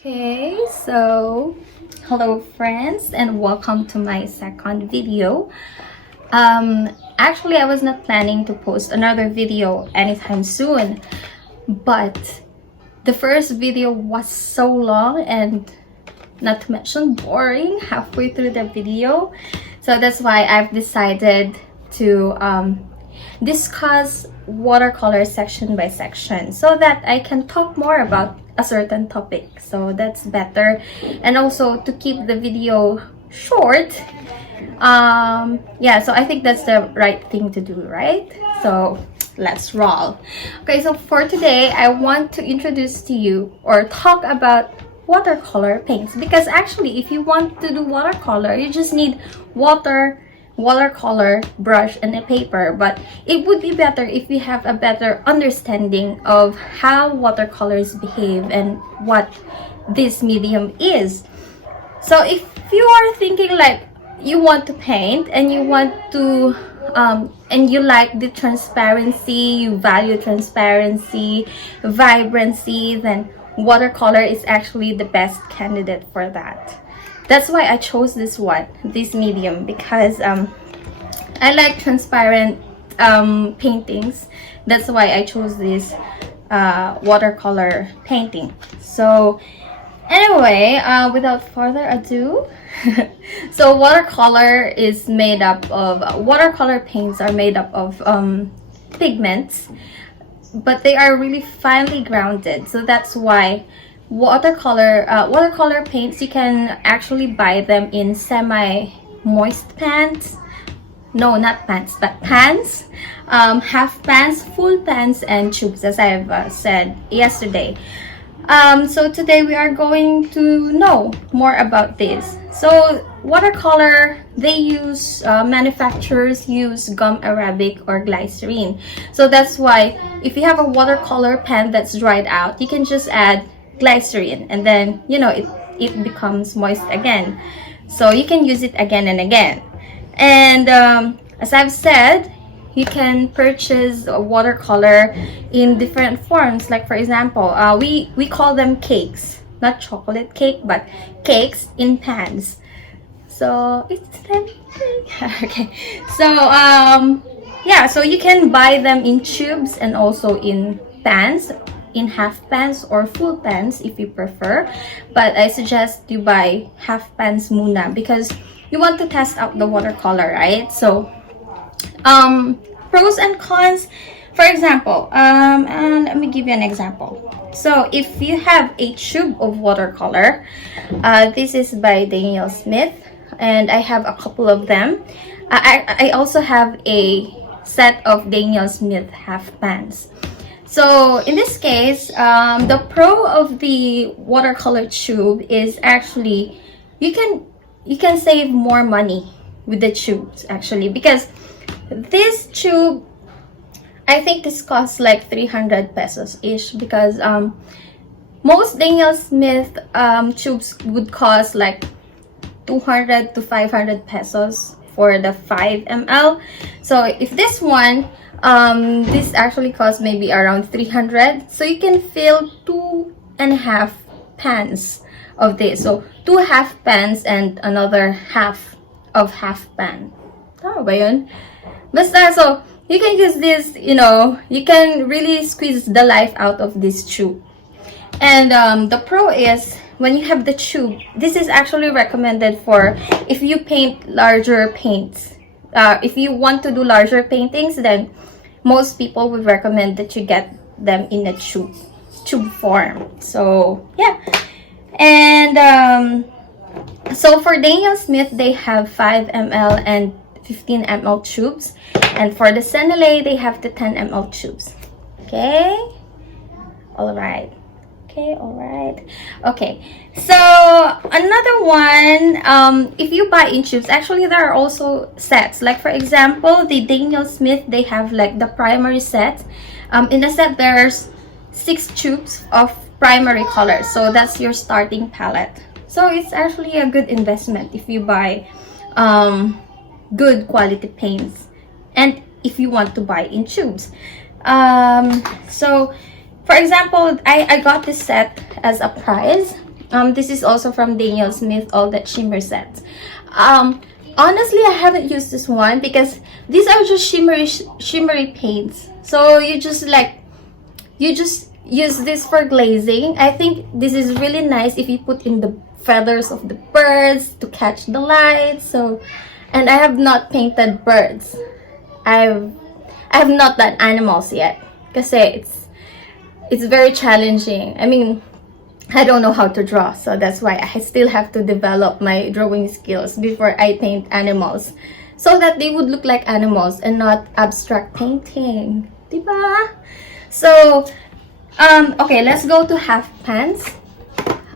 Okay, so hello friends and welcome to my second video. Actually I was not planning to post another video anytime soon, but the first video was so long and not to mention boring halfway through the video. So that's why I've decided to discuss watercolor section by section so that I can talk more about a certain topic. So that's better, and also to keep the video short. Yeah, so I think that's the right thing to do, right? So let's roll. Okay, so for today I want to introduce to you or talk about watercolor paints, because actually if you want to do watercolor you just need watercolor brush and a paper, but it would be better if you have a better understanding of how watercolors behave and what this medium is. So if you are thinking like you want to paint and you want to and you like the transparency, you value transparency, vibrancy, then watercolor is actually the best candidate for that. That's why I chose this medium, because I like transparent paintings. That's why I chose this watercolor painting. So anyway, without further ado, so watercolor paints are made up of pigments, but they are really finely grounded. So that's why watercolor paints, you can actually buy them in semi-moist pans. No, not pans, but pans, half pans, full pans, and tubes, as I've said yesterday. So today we are going to know more about this. So watercolor, manufacturers use gum arabic or glycerine. So that's why if you have a watercolor pen that's dried out, you can just add glycerine, and then it becomes moist again, so you can use it again and again. And as I've said, you can purchase watercolor in different forms. Like for example, we call them cakes, not chocolate cake, but cakes in pans. So it's tempting. Okay, so yeah, so you can buy them in tubes and also in pans, in half pans or full pans if you prefer, but I suggest you buy half pans muna because you want to test out the watercolor, right? So pros and cons. For example, and let me give you an example. So if you have a tube of watercolor, this is by Daniel Smith, and I have a couple of them. I also have a set of Daniel Smith half pans. So in this case, the pro of the watercolor tube is actually you can save more money with the tubes, actually, because this tube, I think this costs like 300 pesos ish, because most Daniel Smith tubes would cost like 200 to 500 pesos for the 5 ml. So if this one, this actually costs maybe around 300, so you can fill 2.5 pans of this. So 2 half pans and another half of half pan. Tama ba yun? Basta, so you can use this, you can really squeeze the life out of this tube. And the pro is, when you have the tube, this is actually recommended for if you paint larger paints. If you want to do larger paintings, then most people would recommend that you get them in a tube form. So yeah. And so for Daniel Smith, they have 5 ml and 15 ml tubes, and for the Sennelier, they have the 10 ml tubes. Okay, all right. Okay, so another one, if you buy in tubes, actually there are also sets. Like for example, the Daniel Smith, they have like the primary set. In the set there's 6 tubes of primary colors, so that's your starting palette. So it's actually a good investment if you buy good quality paints, and if you want to buy in tubes. So for example, I got this set as a prize. This is also from Daniel Smith All That Shimmer set. Honestly, I haven't used this one because these are just shimmery paints. So you just use this for glazing. I think this is really nice if you put in the feathers of the birds to catch the light. So, and I have not painted birds. I have not done animals yet because it's very challenging. I mean, I don't know how to draw, so that's why I still have to develop my drawing skills before I paint animals, so that they would look like animals and not abstract painting, diba? So, okay, let's go to half pans.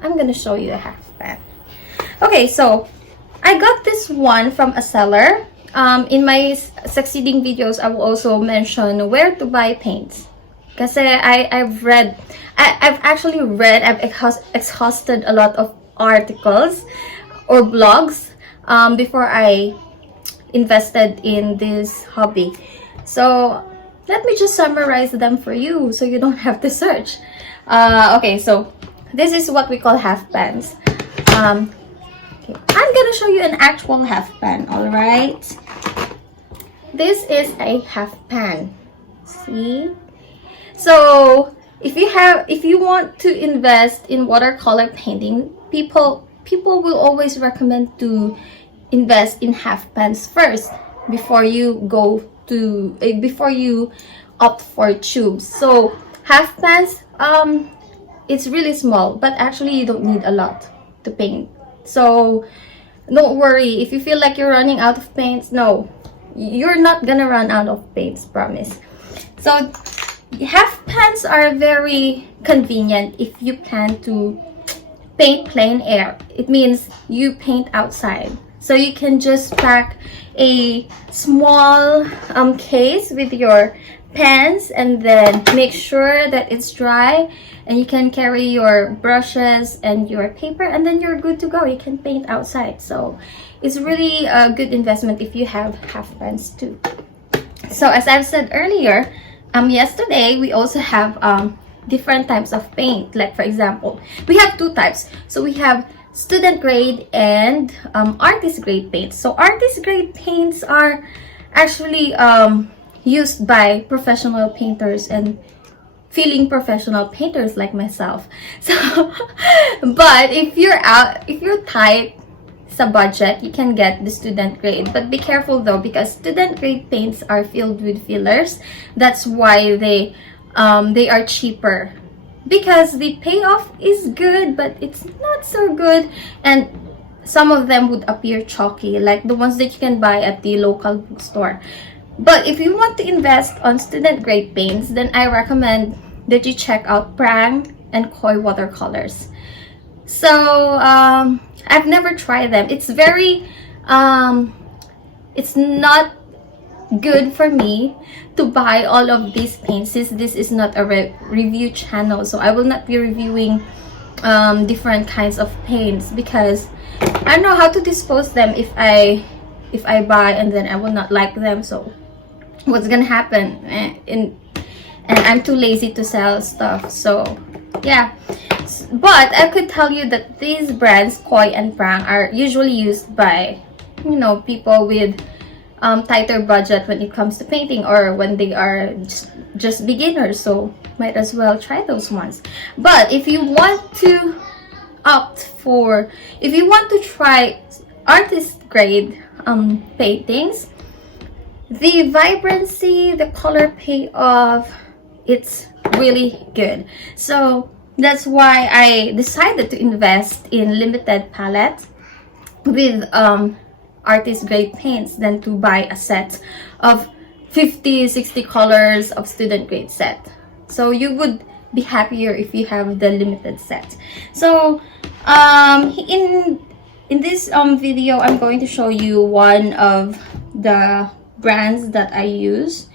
I'm gonna show you a half pan. Okay, so I got this one from a seller. In my succeeding videos, I will also mention where to buy paints. Kasi I've exhausted a lot of articles or blogs before I invested in this hobby. So let me just summarize them for you so you don't have to search. Okay, so this is what we call half pans. Okay, I'm gonna show you an actual half pan, alright? This is a half pan. See? So if you want to invest in watercolor painting, people will always recommend to invest in half pans first before you opt for tubes. So half pans, it's really small, but actually you don't need a lot to paint. So don't worry if you feel like you're running out of paints. No, you're not gonna run out of paints, promise. So half pans are very convenient if you plan to paint plein air. It means you paint outside. So you can just pack a small case with your pans and then make sure that it's dry, and you can carry your brushes and your paper, and then you're good to go. You can paint outside. So it's really a good investment if you have half pans too. So as I've said earlier, yesterday we also have different types of paint. Like for example, we have two types. So we have student grade and artist grade paints. So artist grade paints are actually used by professional painters and feeling professional painters like myself. So but if you're tight sa budget, you can get the student grade, but be careful though, because student grade paints are filled with fillers. That's why they are cheaper, because the payoff is good but it's not so good, and some of them would appear chalky like the ones that you can buy at the local bookstore. But if you want to invest on student grade paints, then I recommend that you check out Prang and Koi watercolors. So I've never tried them. It's very it's not good for me to buy all of these paints, since this is not a review channel. So I will not be reviewing different kinds of paints, because I don't know how to dispose them if I buy and then I will not like them. So what's gonna happen? And I'm too lazy to sell stuff. So yeah, but I could tell you that these brands, Koi and Prang, are usually used by, you know, people with tighter budget when it comes to painting, or when they are just beginners. So might as well try those ones. But if you want to try artist grade paintings, the vibrancy, the color payoff, it's really good. So that's why I decided to invest in limited palette with artist grade paints than to buy a set of 50-60 colors of student grade set. So you would be happier if you have the limited set. So in this video, I'm going to show you one of the brands that I use.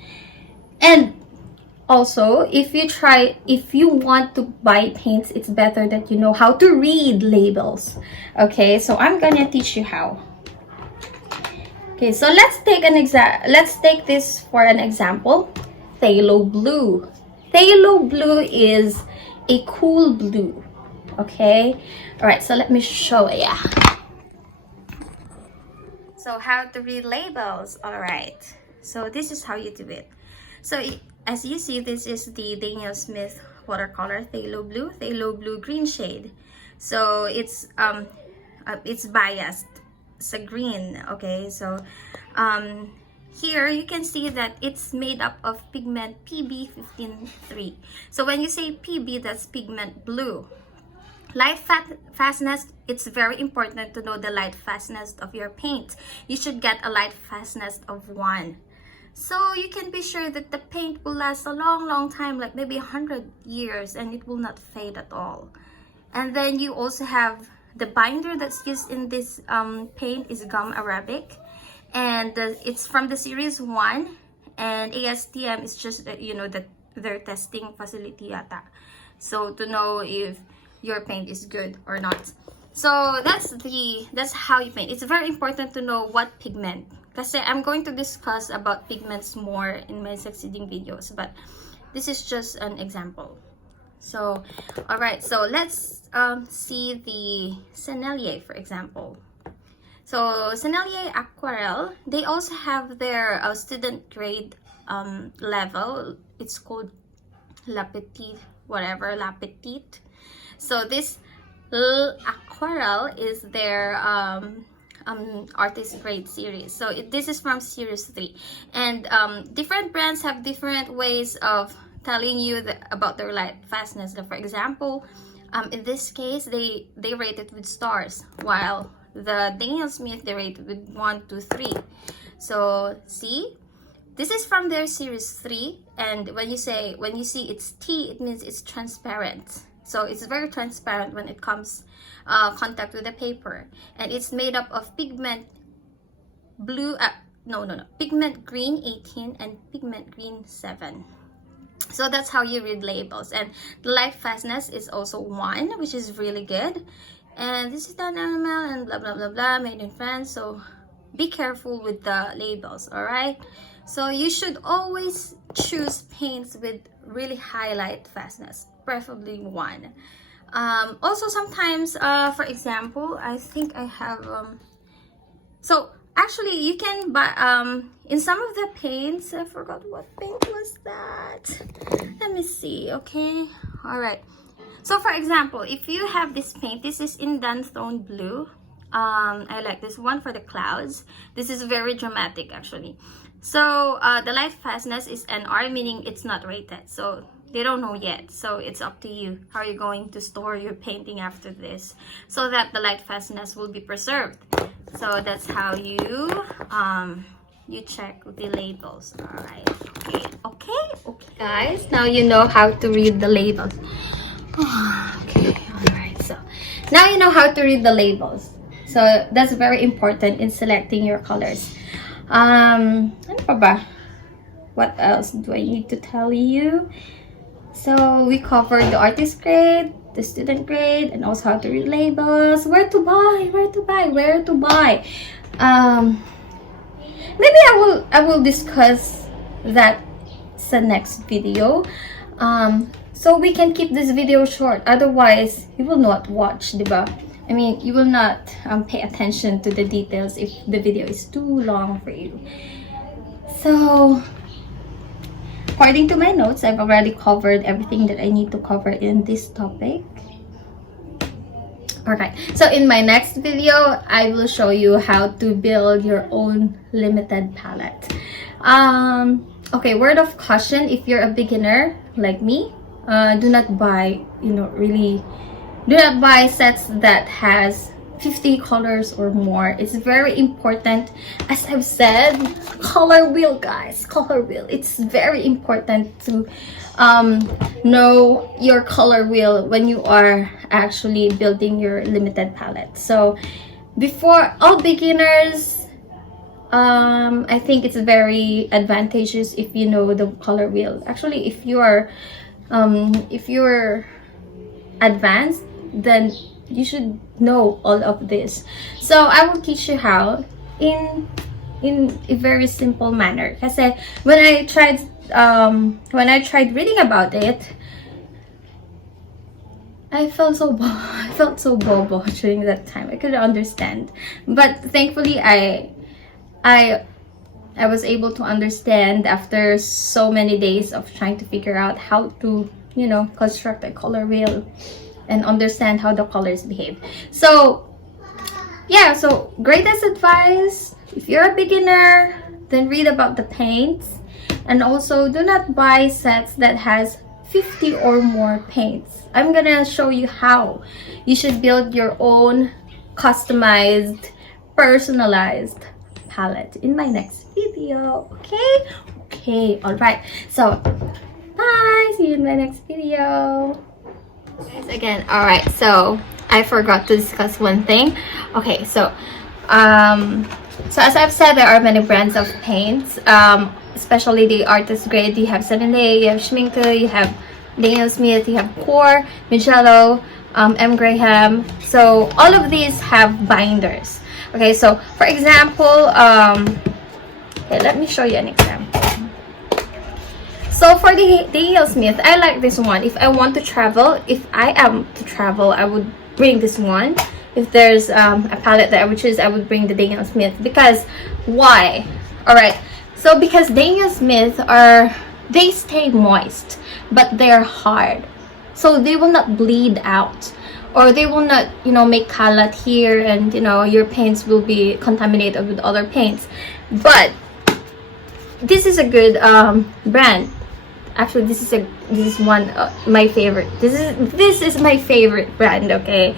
And also, if you want to buy paints, it's better that you know how to read labels. Okay, so I'm gonna teach you how. Okay, so let's take this for an example. Phthalo blue. Phthalo blue is a cool blue. Okay, all right, so let me show you. So how to read labels. All right, so this is how you do it. So as you see, this is the Daniel Smith watercolor phthalo blue green shade. So it's biased. It's a green. Okay, so here you can see that it's made up of pigment PB153. So when you say PB, that's pigment blue. Light fastness, it's very important to know the light fastness of your paint. You should get a light fastness of 1. So you can be sure that the paint will last a long time, like maybe 100 years, and it will not fade at all. And then you also have the binder that's used in this paint is gum arabic, and it's from the series 1, and ASTM is just you know, that their testing facility yata. So to know if your paint is good or not. So that's how you paint. It's very important to know what pigment, kasi I'm going to discuss about pigments more in my succeeding videos, but this is just an example. So all right, so let's see the Sennelier, for example. So Sennelier Aquarelle, they also have their student grade level. It's called La Petite, whatever, La Petite. So this Aquarelle is their artist grade series. So this is from series 3, and different brands have different ways of telling you about their light fastness. For example, in this case, they rate it with stars, while the Daniel Smith, they rate it with 1, 2, 3. So see, this is from their series 3, and when you see it's T, it means it's transparent. So it's very transparent when it comes contact with the paper, and it's made up of pigment blue, pigment green 18 and pigment green 7. So that's how you read labels. And the light fastness is also 1, which is really good. And this is an animal and blah blah blah blah, made in France. So be careful with the labels, all right? So you should always choose paints with really high light fastness, preferably 1. Also sometimes, for example, I think I have so actually you can buy in some of the paints, I forgot what paint was that. Let me see. Okay, all right. So for example, if you have this paint, this is in Dunstone blue. I like this one for the clouds. This is very dramatic actually. So the light fastness is NR, meaning it's not rated, so they don't know yet. So it's up to you how you're going to store your painting after this, so that the light fastness will be preserved. So that's how you check the labels. All right, okay guys, now you know how to read the labels. Okay, all right, so now you know how to read the labels. So that's very important in selecting your colors. Ano pa ba? What else do I need to tell you? So we covered the artist grade, the student grade, and also how to read labels, where to buy. Maybe I will discuss that sa next video. So we can keep this video short, otherwise you will not watch, diba? I mean, you will not pay attention to the details if the video is too long for you. So according to my notes, I've already covered everything that I need to cover in this topic. Alright, so in my next video, I will show you how to build your own limited palette. Okay, word of caution, if you're a beginner like me, do not buy, do not buy sets that has 50 colors or more. It's very important, as I've said, color wheel, guys, color wheel. It's very important to know your color wheel when you are actually building your limited palette. So before all beginners, I think it's very advantageous if you know the color wheel. Actually, if you're advanced, then you should know all of this. So I will teach you how in a very simple manner. Kasi when I tried reading about it, I felt so I felt so bobo during that time. I couldn't understand, but thankfully I was able to understand after so many days of trying to figure out how to, you know, construct a color wheel and understand how the colors behave. So yeah, so greatest advice, if you're a beginner, then read about the paints, and also do not buy sets that has 50 or more paints. I'm gonna show you how you should build your own customized, personalized palette in my next video. Okay, all right, so bye, see you in my next video. Guys, again, all right, so I forgot to discuss one thing. Okay, so as I've said, there are many brands of paints, especially the artist grade. You have 7A, you have Schmincke, you have Daniel Smith, you have Core, Mijello, M. Graham. So all of these have binders. Okay, so for example, okay, let me show you an example. So for the Daniel Smith, I like this one. If I want to travel, if I am to travel, I would bring this one. If there's a palette that I would choose, I would bring the Daniel Smith. Because why? Alright, so because Daniel Smith they stay moist, but they're hard. So they will not bleed out. Or they will not, you know, make kalat here, and you know, your paints will be contaminated with other paints. But this is a good brand. Actually, this is one my favorite. This is my favorite brand. Okay,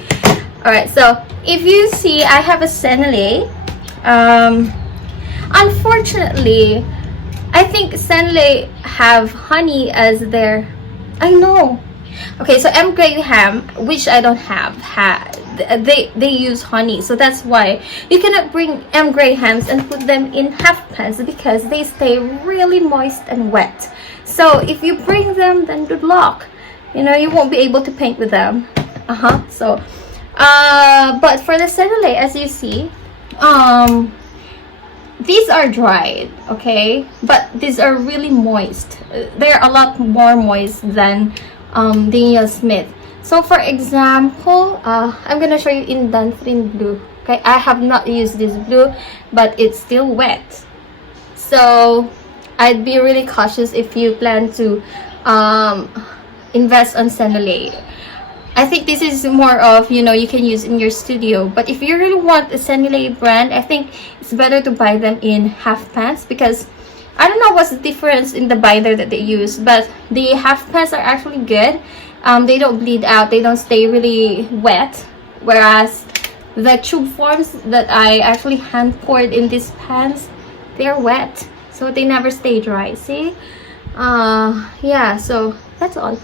all right. So if you see, I have a Senley. Unfortunately, I think Senley have honey as their. I know. Okay, so M. Graham, which I don't have, they use honey, so that's why you cannot bring M. Grahams and put them in half pans because they stay really moist and wet. So if you bring them, then good luck. You know, you won't be able to paint with them. So but for the Senley, as you see, these are dried, okay, but these are really moist. They're a lot more moist than Daniel Smith. So for example, I'm gonna show you in Danfrin blue. Okay, I have not used this blue, but it's still wet. So I'd be really cautious if you plan to invest on Senley. I think this is more of, you know, you can use in your studio. But if you really want a Senley brand, I think it's better to buy them in half pans, because I don't know what's the difference in the binder that they use, but the half pans are actually good. They don't bleed out, they don't stay really wet, whereas the tube forms that I actually hand poured in these pans, they're wet, so they never stay dry. See, yeah, so that's all.